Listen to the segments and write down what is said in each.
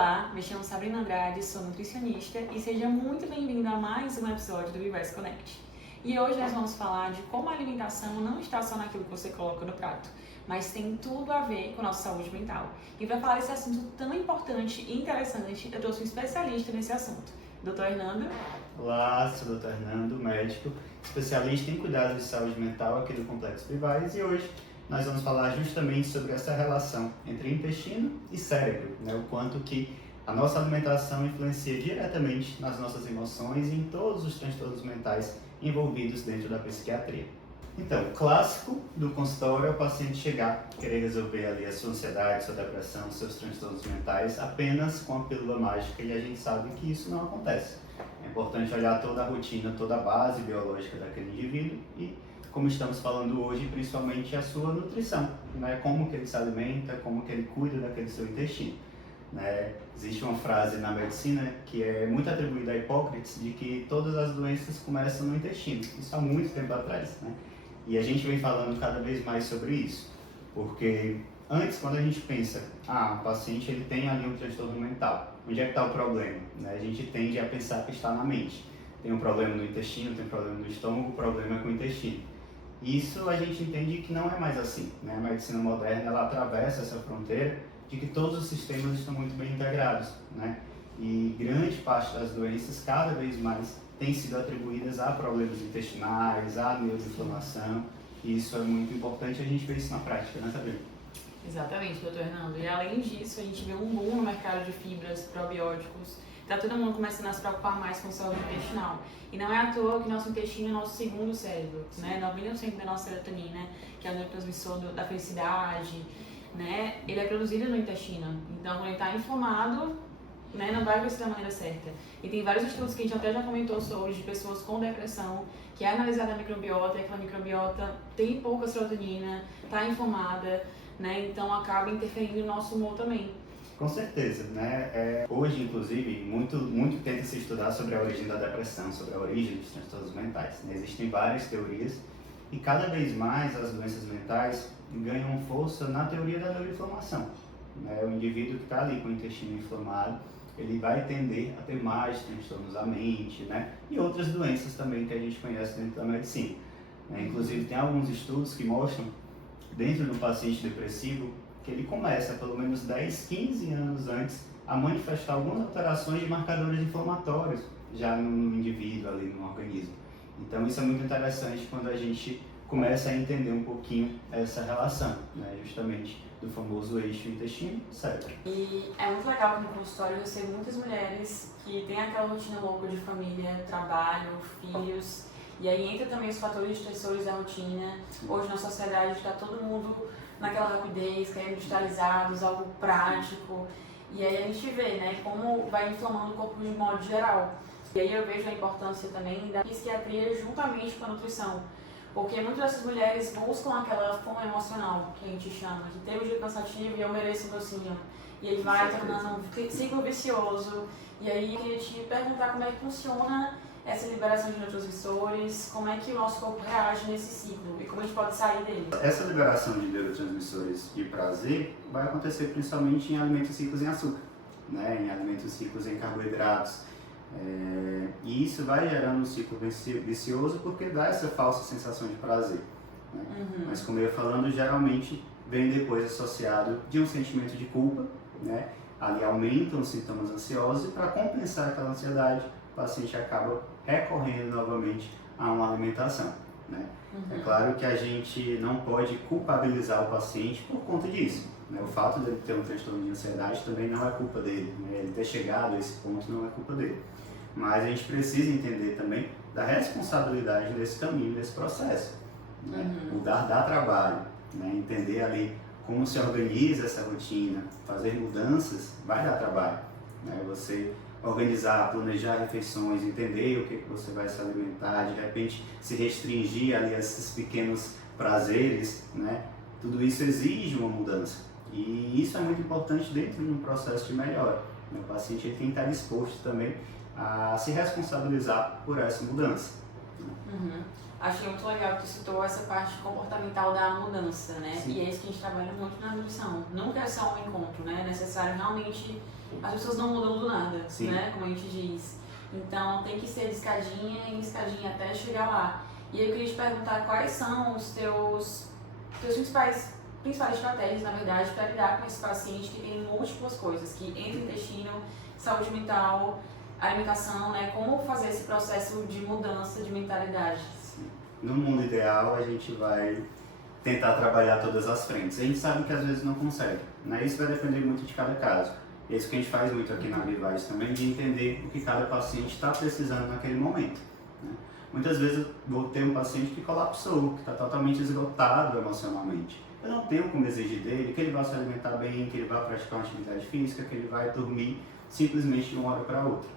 Olá, me chamo Sabrina Andrade, sou nutricionista e seja muito bem-vindo a mais um episódio do Viverse Connect. E hoje nós vamos falar de como a alimentação não está só naquilo que você coloca no prato, mas tem tudo a ver com a nossa saúde mental. E para falar desse assunto tão importante e interessante, eu trouxe um especialista nesse assunto, Dr. Hernando. Olá, sou o Dr. Hernando, médico, especialista em cuidados de saúde mental aqui do Complexo Vivares, e hoje nós vamos falar justamente sobre essa relação entre intestino e cérebro, o quanto que a nossa alimentação influencia diretamente nas nossas emoções e em todos os transtornos mentais envolvidos dentro da psiquiatria. Então, o clássico do consultório é o paciente chegar, querer resolver ali a sua ansiedade, sua depressão, seus transtornos mentais apenas com a pílula mágica, e a gente sabe que isso não acontece. É importante olhar toda a rotina, toda a base biológica daquele indivíduo e, como estamos falando hoje, principalmente a sua nutrição, como que ele se alimenta, como que ele cuida daquele seu intestino. Existe uma frase na medicina que é muito atribuída a Hipócrates de que todas as doenças começam no intestino, isso há muito tempo atrás. E a gente vem falando cada vez mais sobre isso, porque antes, quando a gente pensa, o paciente ele tem ali um transtorno mental, onde é que está o problema? A gente tende a pensar que está na mente. Tem um problema no intestino, tem um problema no estômago, o problema é com o intestino. Isso a gente entende que não é mais assim. A medicina moderna ela atravessa essa fronteira de que todos os sistemas estão muito bem integrados. E grande parte das doenças, cada vez mais, têm sido atribuídas a problemas intestinais, a neuroinflamação. E isso é muito importante a gente ver isso na prática, Sabrina? Exatamente, doutor Hernando. E além disso, a gente vê um boom no mercado de fibras, probióticos. Está todo mundo começando a se preocupar mais com saúde intestinal. E não é à toa que nosso intestino é nosso segundo cérebro, 90% da nossa serotonina, que é o neurotransmissor da felicidade, ele é produzido no intestino. Então, quando ele está inflamado, não vai crescer da maneira certa. E tem vários estudos que a gente até já comentou sobre, de pessoas com depressão, que é analisada a microbiota, e aquela microbiota tem pouca serotonina, está inflamada, então acaba interferindo no nosso humor também. Com certeza, hoje, inclusive, muito tenta se estudar sobre a origem da depressão, sobre a origem dos transtornos mentais. Existem várias teorias e cada vez mais as doenças mentais ganham força na teoria da neuroinflamação. O indivíduo que está ali com o intestino inflamado, ele vai tender a ter mais transtornos da mente, e outras doenças também que a gente conhece dentro da medicina. Inclusive, tem alguns estudos que mostram, dentro do paciente depressivo, que ele começa pelo menos 10, 15 anos antes a manifestar algumas alterações de marcadores inflamatórios já no indivíduo, ali no organismo. Então isso é muito interessante quando a gente começa a entender um pouquinho essa relação, justamente do famoso eixo intestino-cérebro. E é muito legal que no consultório eu recebo muitas mulheres que têm aquela rotina louca de família, trabalho, filhos, e aí entra também os fatores estressores da rotina. Hoje na sociedade está todo mundo naquela rapidez, querendo digitalizados, algo prático. E aí a gente vê, como vai inflamando o corpo de modo geral. E aí eu vejo a importância também da psiquiatria juntamente com a nutrição. Porque muitas dessas mulheres buscam aquela fome emocional, que a gente chama, que teve um dia cansativo e eu mereço um docinho. E aí vai tornando um ciclo vicioso. E aí eu queria te perguntar como é que funciona essa liberação de neurotransmissores, como é que o nosso corpo reage nesse ciclo e como a gente pode sair dele. Essa liberação de neurotransmissores de prazer vai acontecer principalmente em alimentos ricos em açúcar, em alimentos ricos em carboidratos. E isso vai gerando um ciclo vicioso porque dá essa falsa sensação de prazer. Mas como eu ia falando, geralmente vem depois associado de um sentimento de culpa, ali aumentam os sintomas ansiosos e para compensar aquela ansiedade, o paciente acaba recorrendo novamente a uma alimentação. É claro que a gente não pode culpabilizar o paciente por conta disso. O fato dele ter um transtorno de ansiedade também não é culpa dele. Ele ter chegado a esse ponto não é culpa dele. Mas a gente precisa entender também da responsabilidade desse caminho, desse processo. Mudar dá trabalho, entender ali como se organiza essa rotina, fazer mudanças vai dar trabalho. Você organizar, planejar refeições, entender o que você vai se alimentar, de repente se restringir ali a esses pequenos prazeres, tudo isso exige uma mudança. E isso é muito importante dentro de um processo de melhora. O paciente tem que estar disposto também a se responsabilizar por essa mudança. Uhum. Achei muito legal que tu citou essa parte comportamental da mudança, né? Sim. E é isso que a gente trabalha muito na nutrição. Nunca é só um encontro, né? É necessário realmente... As pessoas não mudam do nada, Sim. né? Como a gente diz. Então tem que ser de escadinha em escadinha até chegar lá. E aí eu queria te perguntar quais são os teus principais estratégias, na verdade, para lidar com esse paciente que tem múltiplas coisas, que entre intestino, saúde mental, alimentação, né? Como fazer esse processo de mudança de mentalidade? No mundo ideal, a gente vai tentar trabalhar todas as frentes. A gente sabe que às vezes não consegue, né? Isso vai depender muito de cada caso. É isso que a gente faz muito aqui na Vivaz também, de entender o que cada paciente está precisando naquele momento, né? Muitas vezes eu vou ter um paciente que colapsou, que está totalmente esgotado emocionalmente. Eu não tenho como exigir dele que ele vá se alimentar bem, que ele vá praticar uma atividade física, que ele vai dormir simplesmente de uma hora para outra.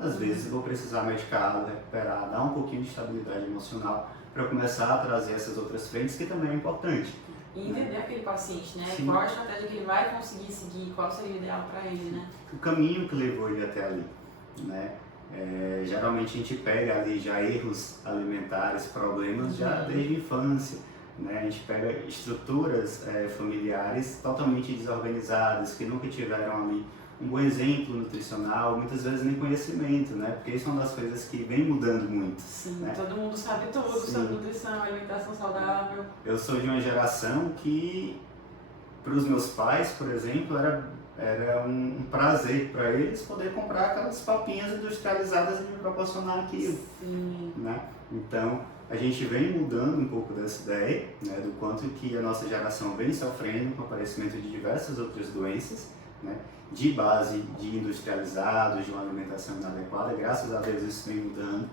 Às vezes eu vou precisar medicá-lo, recuperar, dar um pouquinho de estabilidade emocional para começar a trazer essas outras frentes, que também é importante. E entender aquele paciente, né? Sim. Qual a estratégia que ele vai conseguir seguir, qual seria o ideal para ele, né? O caminho que levou ele até ali, né? Geralmente a gente pega ali já erros alimentares, problemas já desde a infância, né? A gente pega estruturas familiares totalmente desorganizadas, que nunca tiveram ali um bom exemplo nutricional, muitas vezes nem conhecimento, né? Porque isso é uma das coisas que vem mudando muito. Sim, né? Todo mundo sabe tudo sobre nutrição, alimentação saudável. Eu sou de uma geração que, para os meus pais, por exemplo, era um prazer para eles poder comprar aquelas papinhas industrializadas e me proporcionar aquilo. Sim. Né? Então, a gente vem mudando um pouco dessa ideia, né, do quanto que a nossa geração vem sofrendo com o aparecimento de diversas outras doenças, né, de base de industrializados, de uma alimentação inadequada. Graças a Deus isso vem mudando,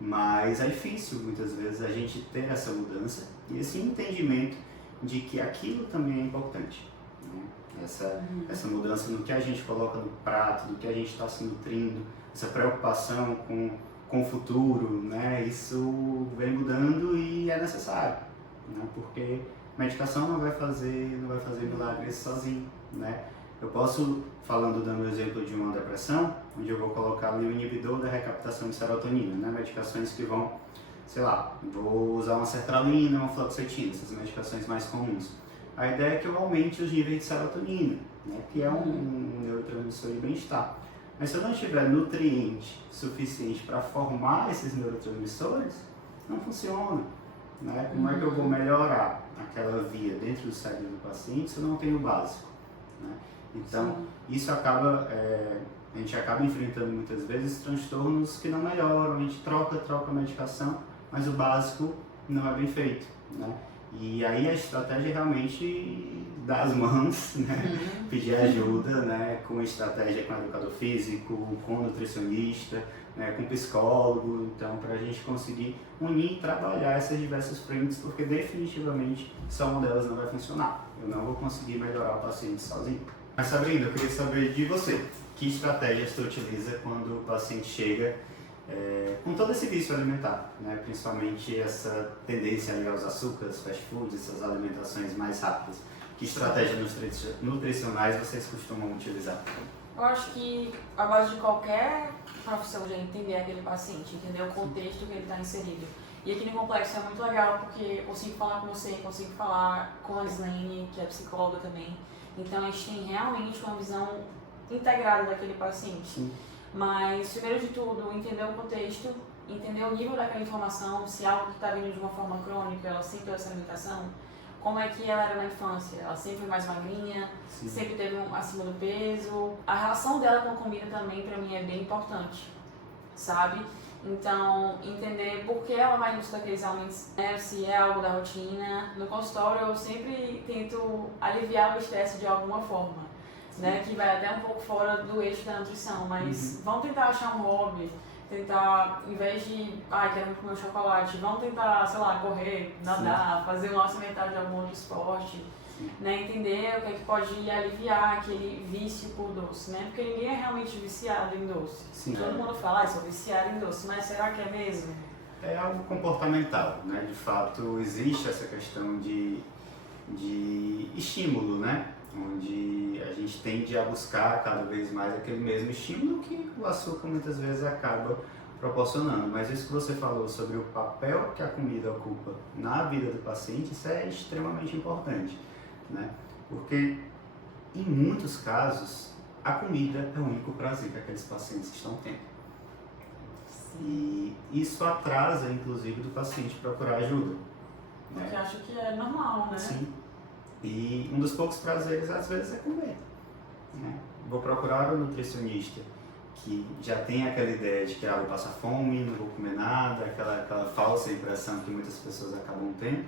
mas é difícil muitas vezes a gente ter essa mudança e esse entendimento de que aquilo também é importante. Né? Essa mudança no que a gente coloca no prato, do que a gente está se nutrindo, essa preocupação com o futuro, né? Isso vem mudando e é necessário, né? Porque medicação não vai fazer milagres sozinho, né? Eu posso, dando o exemplo de uma depressão, onde eu vou colocar ali o inibidor da recaptação de serotonina, né? Medicações que vão, vou usar uma sertralina, uma fluoxetina, essas medicações mais comuns. A ideia é que eu aumente os níveis de serotonina, né? Que é um neurotransmissor de bem-estar. Mas se eu não tiver nutriente suficiente para formar esses neurotransmissores, não funciona, né? Como é que eu vou melhorar aquela via dentro do cérebro do paciente se eu não tenho o básico, né? Então, isso acaba, a gente acaba enfrentando muitas vezes transtornos que não melhoram, a gente troca a medicação, mas o básico não é bem feito, né? E aí a estratégia é realmente dar as mãos, né? Pedir ajuda, né? Com estratégia com educador físico, com nutricionista, né? Com psicólogo, então para a gente conseguir unir e trabalhar essas diversas frentes, porque definitivamente só uma delas não vai funcionar. Eu não vou conseguir melhorar o paciente sozinho. Mas Sabrina, eu queria saber de você, que estratégias você utiliza quando o paciente chega com todo esse vício alimentar, né? Principalmente essa tendência ali aos açúcares, fast foods, essas alimentações mais rápidas. Que estratégias nutricionais vocês costumam utilizar? Eu acho que a base de qualquer profissão é entender aquele paciente, entender o contexto que ele está inserido. E aqui no Complexo é muito legal porque eu consigo falar com você, consigo falar com a Islene, que é psicóloga também. Então a gente tem realmente uma visão integrada daquele paciente. Sim. Mas, primeiro de tudo, entender o contexto, entender o nível daquela informação, se algo que está vindo de uma forma crônica, ela sempre teve essa alimentação, como é que ela era na infância, ela sempre foi mais magrinha, sempre teve acima do peso. A relação dela com a comida também, para mim, é bem importante, sabe? Então, entender por que ela vai buscar aqueles alimentos, né? Se é algo da rotina. No consultório, eu sempre tento aliviar o estresse de alguma forma, né? Que vai até um pouco fora do eixo da nutrição, mas vamos tentar achar um hobby, tentar, em vez de, quero comer um chocolate, vamos tentar, correr, nadar, fazer o nosso mental de algum outro esporte, né? Entender o que é que pode aliviar aquele vício por doce, né? Porque ninguém é realmente viciado em doce. Todo mundo fala, sou viciado em doce, mas será que é mesmo? É algo comportamental, né? De fato, existe essa questão de estímulo, né? Onde a gente tende a buscar cada vez mais aquele mesmo estímulo que o açúcar muitas vezes acaba proporcionando. Mas isso que você falou sobre o papel que a comida ocupa na vida do paciente, isso é extremamente importante, né? Porque em muitos casos a comida é o único prazer que aqueles pacientes estão tendo. E isso atrasa, inclusive, do paciente procurar ajuda. Porque acho que é normal, né? Sim. E um dos poucos prazeres, às vezes, é comer, né? Vou procurar um nutricionista que já tem aquela ideia de que vou passar fome, não vou comer nada, aquela falsa impressão que muitas pessoas acabam tendo,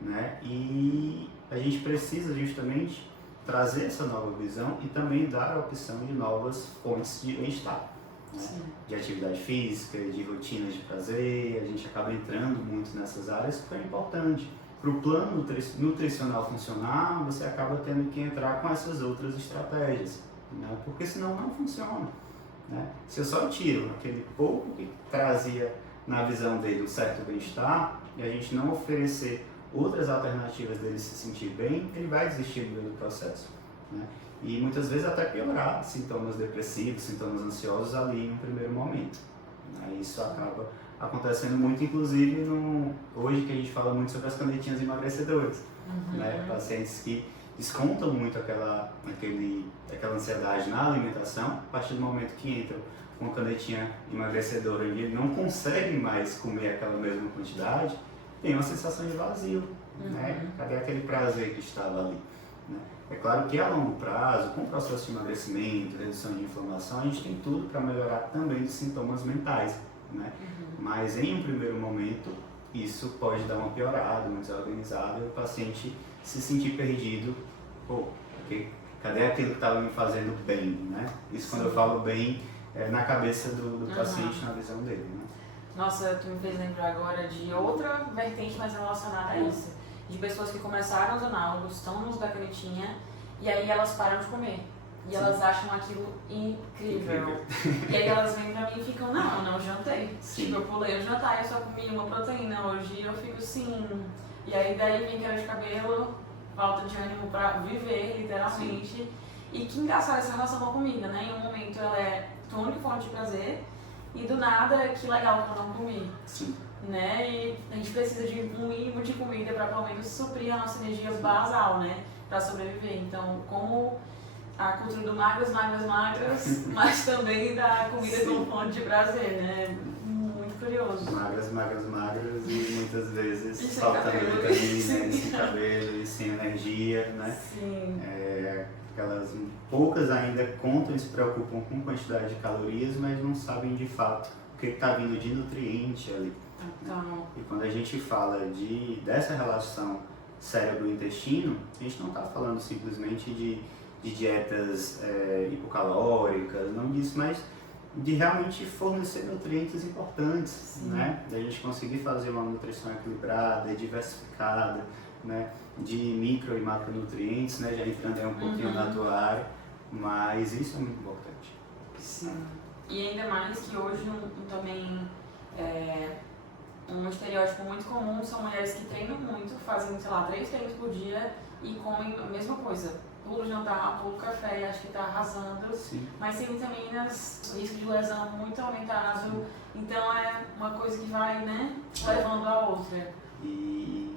né? E a gente precisa justamente trazer essa nova visão e também dar a opção de novas fontes de bem-estar, né? De atividade física, de rotinas de prazer. A gente acaba entrando muito nessas áreas porque é importante. Para o plano nutricional funcionar, você acaba tendo que entrar com essas outras estratégias, né? Porque senão não funciona, né? Se eu só tiro aquele pouco que trazia na visão dele um certo bem-estar e a gente não oferecer outras alternativas dele se sentir bem, ele vai desistir do processo, né? E muitas vezes até piorar sintomas depressivos, sintomas ansiosos ali em um primeiro momento, né? Isso acaba acontecendo muito, inclusive, hoje que a gente fala muito sobre as canetinhas emagrecedoras, né? Pacientes que descontam muito aquela ansiedade na alimentação, a partir do momento que entram com uma canetinha emagrecedora e ele não consegue mais comer aquela mesma quantidade, tem uma sensação de vazio, né? Cadê aquele prazer que estava ali, né? É claro que a longo prazo, com o processo de emagrecimento, redução de inflamação, a gente tem tudo para melhorar também os sintomas mentais, né? Mas em um primeiro momento, isso pode dar uma piorada, uma desorganizada, e o paciente se sentir perdido. Cadê aquilo que estava me fazendo bem, né? Isso quando eu falo bem, é na cabeça do paciente, na visão dele, né? Nossa, tu me fez lembrar agora de outra vertente mais relacionada a isso. De pessoas que começaram os análogos, estão no uso da canetinha, e aí elas param de comer. E elas acham aquilo incrível. E aí elas vêm pra mim e ficam, não, eu não jantei. Tipo, eu pulei o jantar e eu só comi uma proteína hoje. E eu fico assim. E aí daí vem queda de cabelo, falta de ânimo pra viver, literalmente. Sim. E que engraçado essa relação com a comida, né? Em um momento ela é tua única fonte de prazer, e do nada, que legal que eu não comi. Sim. Né? E a gente precisa de um mínimo de comida pra pelo menos suprir a nossa energia basal, né? Pra sobreviver. Então, como a cultura do magras, mas também da comida como fonte de prazer, né? Muito curioso. Magras e muitas vezes faltando vitamina, sem cabelo e sem energia, né? Sim. Aquelas poucas ainda contam e se preocupam com quantidade de calorias, mas não sabem de fato o que está vindo de nutriente ali. Então... E quando a gente fala dessa relação cérebro-intestino, a gente não está falando simplesmente de dietas hipocalóricas, não disso, mas de realmente fornecer nutrientes importantes. Sim. Né? Da gente conseguir fazer uma nutrição equilibrada e diversificada, né? De micro e macronutrientes, né? Já entrando um pouquinho na tua área, mas isso é muito importante. Sim. E ainda mais que hoje também um estereótipo muito comum são mulheres que treinam muito, fazem, sei lá, 3 treinos por dia e comem a mesma coisa. Pulo jantar, pulo café, acho que tá arrasando. Sim. Mas sem vitaminas, risco de lesão muito aumentado. Então é uma coisa que vai, né, levando a outra. E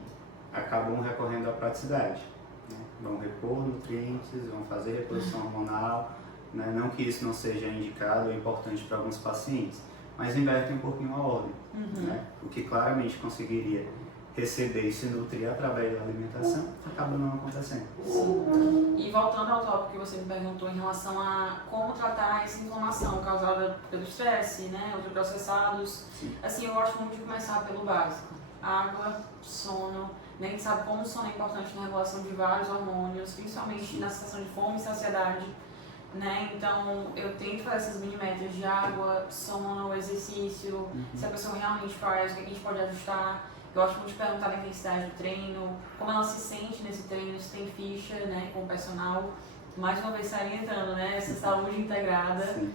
acabam recorrendo à praticidade, né? Vão repor nutrientes, vão fazer reposição hormonal, né? Não que isso não seja indicado ou importante para alguns pacientes, mas invertem um pouquinho a ordem, né? O que claramente conseguiria receber e se nutrir através da alimentação acaba não acontecendo. Sim. E voltando ao tópico que você me perguntou em relação a como tratar essa inflamação causada pelo estresse, né, ultraprocessados, assim, eu gosto muito de começar pelo básico. Água, sono, né, a gente sabe como o sono é importante na regulação de vários hormônios, principalmente na sensação de fome e saciedade, né? Então eu tento fazer essas mini metas de água, sono, exercício, se a pessoa realmente faz, o que a gente pode ajustar. Eu gosto muito de perguntar da intensidade do treino, como ela se sente nesse treino, se tem ficha, né, com o personal. Mais uma vez salientando, né, essa saúde integrada. Sim.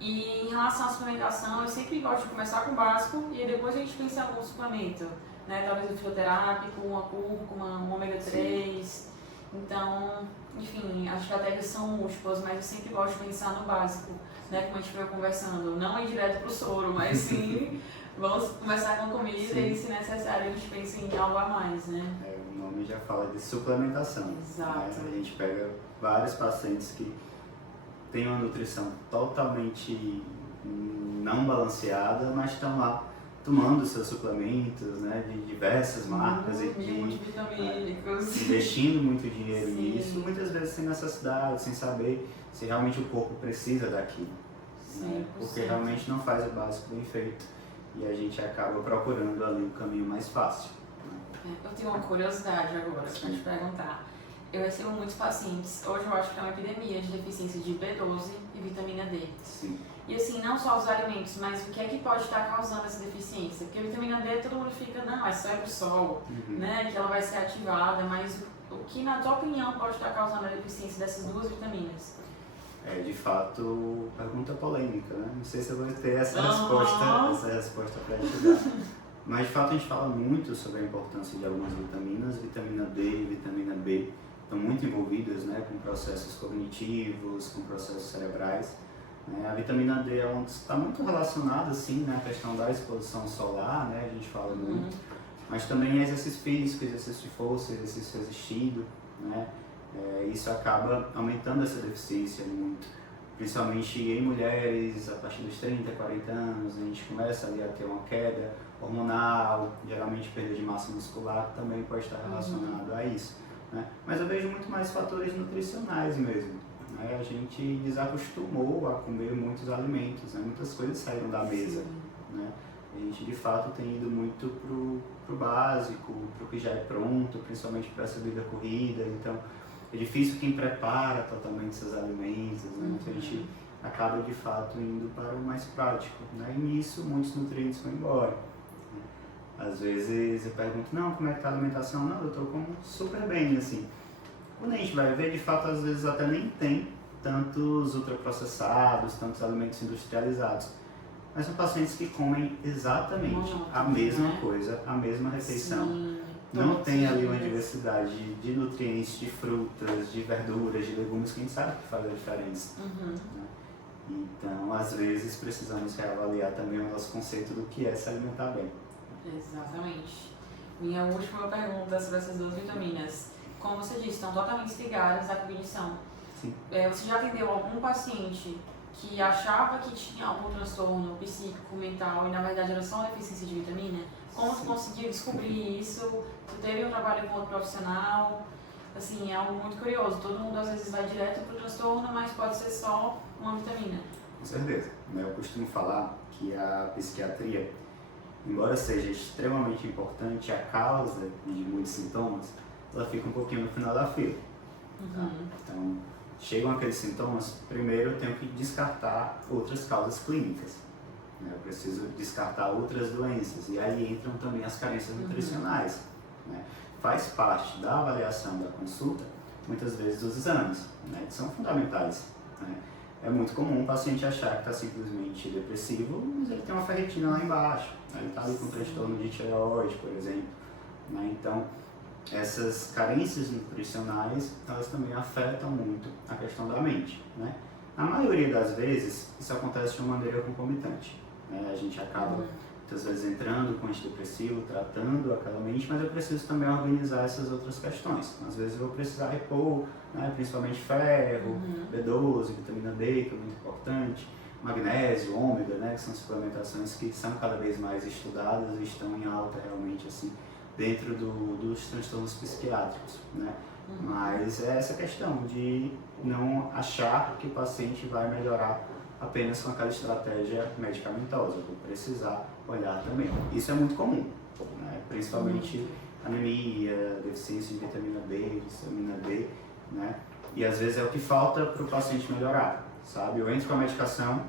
E em relação à suplementação, eu sempre gosto de começar com o básico e depois a gente pensa em algum suplemento, né, talvez um fitoterápico, uma cúrcuma, um ômega 3. Sim. Então, enfim, as estratégias são múltiplas, mas eu sempre gosto de pensar no básico, né, como a gente veio conversando, não ir direto pro soro, mas sim vamos conversar com a comida sim. E se necessário a gente pensa em algo a mais, né? O nome já fala de suplementação. Exato. Né? A gente pega vários pacientes que têm uma nutrição totalmente não balanceada, mas estão lá tomando seus suplementos, né, de diversas marcas e multivitamínicos, investindo muito dinheiro nisso, muitas vezes sem necessidade, sem saber se realmente o corpo precisa daquilo, né, porque realmente não faz o básico bem feito e a gente acaba procurando ali o caminho mais fácil. Né. Eu tenho uma curiosidade agora para te perguntar. Eu recebo muitos pacientes, hoje eu acho que é uma epidemia de deficiência de B12 e vitamina D. Sim. E assim, não só os alimentos, mas o que é que pode estar causando essa deficiência? Porque a vitamina D todo mundo fica, não, é só pro sol, né, que ela vai ser ativada, mas o que na tua opinião pode estar causando a deficiência dessas duas vitaminas? De fato, pergunta polêmica, né? Não sei se eu vou ter essa resposta para te dar. Mas de fato a gente fala muito sobre a importância de algumas vitaminas, vitamina D e vitamina B estão muito envolvidas, né, com processos cognitivos, com processos cerebrais. A vitamina D é uma que está muito relacionada, assim, né, à questão da exposição solar, né, a gente fala muito, mas também exercício físico, exercício de força, exercício resistido, né, isso acaba aumentando essa deficiência muito, principalmente em mulheres a partir dos 30, 40 anos, a gente começa ali a ter uma queda hormonal, geralmente perda de massa muscular também pode estar relacionado a isso, né, mas eu vejo muito mais fatores nutricionais mesmo. A gente desacostumou a comer muitos alimentos, né? Muitas coisas saíram da mesa. Né? A gente de fato tem ido muito pro básico, pro que já é pronto, principalmente para essa vida corrida. Então é difícil quem prepara totalmente seus alimentos, né? Então a gente acaba de fato indo para o mais prático. Né? E nisso muitos nutrientes vão embora. Né? Às vezes eu pergunto, não, como é que tá a alimentação? Não, eu estou como super bem, assim. Quando a gente vai ver, de fato, às vezes até nem tem tantos ultraprocessados, tantos alimentos industrializados. Mas são pacientes que comem exatamente a mesma coisa, a mesma refeição. Sim, não tem ali uma diversidade de nutrientes, de frutas, de verduras, de legumes que a gente sabe que faz a diferença. Né? Então, às vezes, precisamos reavaliar também o nosso conceito do que é se alimentar bem. Exatamente. Minha última pergunta sobre essas duas vitaminas. Como você disse, estão totalmente ligadas à cognição. Sim. Você já atendeu algum paciente que achava que tinha algum transtorno psíquico, mental e na verdade era só uma deficiência de vitamina? Como você conseguiu descobrir isso? Tu teve um trabalho com outro profissional? Assim, é algo muito curioso. Todo mundo às vezes vai direto para o transtorno, mas pode ser só uma vitamina. Com certeza. Eu costumo falar que a psiquiatria, embora seja extremamente importante a causa de muitos sintomas, ela fica um pouquinho no final da fila. Tá? Então, chegam aqueles sintomas, primeiro eu tenho que descartar outras causas clínicas. Né? Eu preciso descartar outras doenças. E aí entram também as carências nutricionais. Né? Faz parte da avaliação da consulta, muitas vezes, os exames, né? Que são fundamentais. Né? É muito comum o paciente achar que está simplesmente depressivo, mas ele tem uma ferritina lá embaixo. Né? Ele está ali com transtorno de tireoide, por exemplo. Né? Então, essas carências nutricionais, elas também afetam muito a questão da mente, né? Na maioria das vezes, isso acontece de uma maneira concomitante, né? A gente acaba, muitas vezes, entrando com antidepressivo, tratando aquela mente, mas eu preciso também organizar essas outras questões. Às vezes eu vou precisar repor, né? Principalmente ferro, B12, vitamina D, que é muito importante, magnésio, ômega, né? Que são suplementações que são cada vez mais estudadas e estão em alta realmente, assim, dentro dos transtornos psiquiátricos, né? Mas é essa questão de não achar que o paciente vai melhorar apenas com aquela estratégia medicamentosa, vou precisar olhar também. Isso é muito comum, né? Principalmente anemia, deficiência de vitamina B, vitamina D, né? E às vezes é o que falta para o paciente melhorar, sabe? Eu entro com a medicação,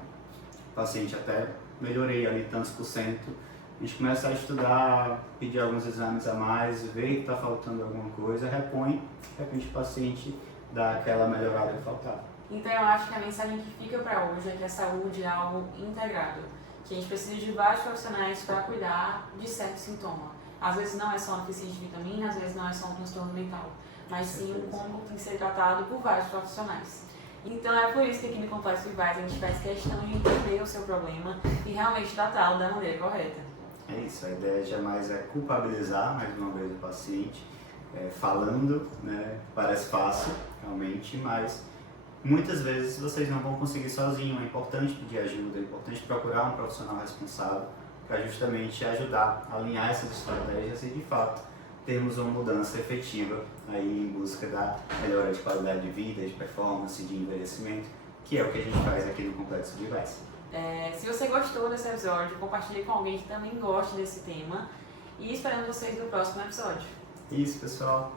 o paciente até melhorei ali tantos por cento, a gente começa a estudar, pedir alguns exames a mais, ver que está faltando alguma coisa, repõe, de repente o paciente dá aquela melhorada que faltava. Então eu acho que a mensagem que fica para hoje é que a saúde é algo integrado, que a gente precisa de vários profissionais para cuidar de certo sintoma. Às vezes não é só uma deficiência de vitamina, às vezes não é só um transtorno mental, mas sim um como tem que ser tratado por vários profissionais. Então é por isso que aqui no Complexo Vivaz a gente faz questão de entender o seu problema e realmente tratá-lo da maneira correta. É isso, a ideia jamais é culpabilizar mais uma vez o paciente, falando, né, parece fácil realmente, mas muitas vezes vocês não vão conseguir sozinhos. É importante pedir ajuda, é importante procurar um profissional responsável para justamente ajudar a alinhar essas estratégias e de fato termos uma mudança efetiva aí em busca da melhora de qualidade de vida, de performance, de envelhecimento, que é o que a gente faz aqui no Complexo Vivaz. Se você gostou desse episódio, compartilhe com alguém que também goste desse tema e esperando vocês no próximo episódio. Isso, pessoal.